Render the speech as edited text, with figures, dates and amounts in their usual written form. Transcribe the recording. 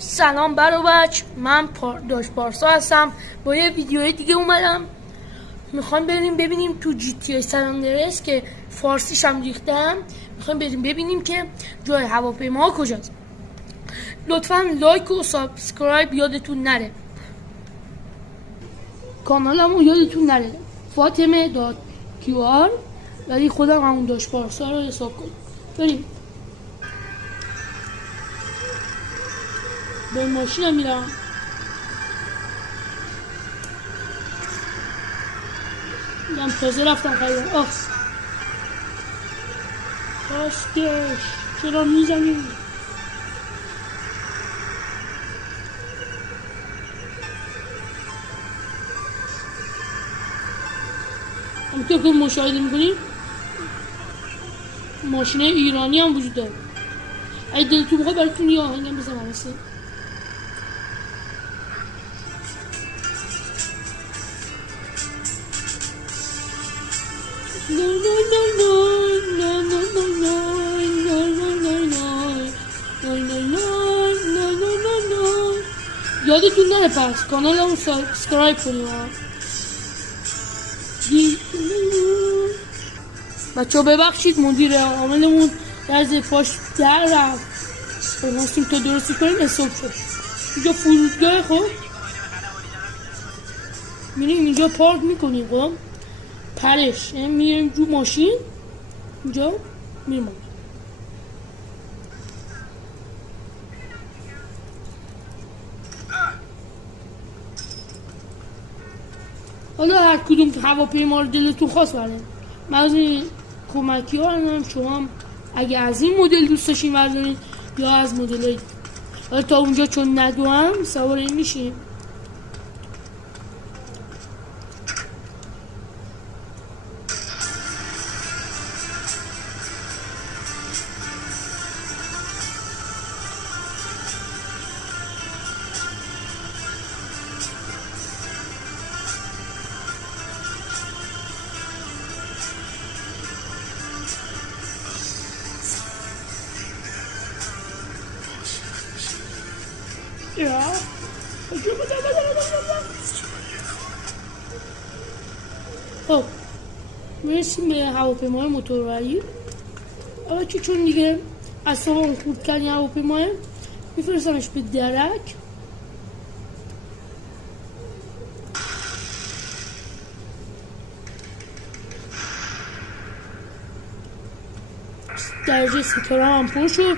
سلام بچه، من داش پارسا هستم. با یه ویدیو دیگه اومدم. میخوایم بریم ببینیم تو جی تی ای سان آندرس که فارسیش هم ریختم. میخوایم بریم ببینیم که جای هواپیما کجاست. لطفا لایک و سابسکرایب یادتون نره. کانالمو یادتون نره. فاطمه.qr. ولی خودم همون داش پارسا رو حساب کنیم. بریم. به ماشینم میرم. میگم تازه رفتم خیلی کاشکش چرا میزنیم. همونطور که مشاهده میکنیم ماشین ایرانی هم وجود داره. اگه دلتون بخواد براتون یه آهنگم بزنم مثل یادتون نره پس کانالمو سابسکرایب کنیم. بچه ببخشید مدیر عاملمون درز پاش در رفت. خواستیم تا درستی کنیم حساب شد. اینجا فرودگاه. خب میریم اینجا پارک میکنیم. خب پرش میریم جو ماشین. اینجا میریم. حالا هر کدوم هواپیما رو دلتون خواست بردارین. من از این کمکی ها هم شما هم اگه از این مدل دوست داشتین بردارین یا از مدل های. حالا تا اونجا چون ندوام سوار این میشیم. Ya. خب میرسیم به هواپیمای موتوروری. حالا که چون دیگه اصابم خورد کردن هواپیمای میفرستمش به درک. درجه ستاره هم پر شد.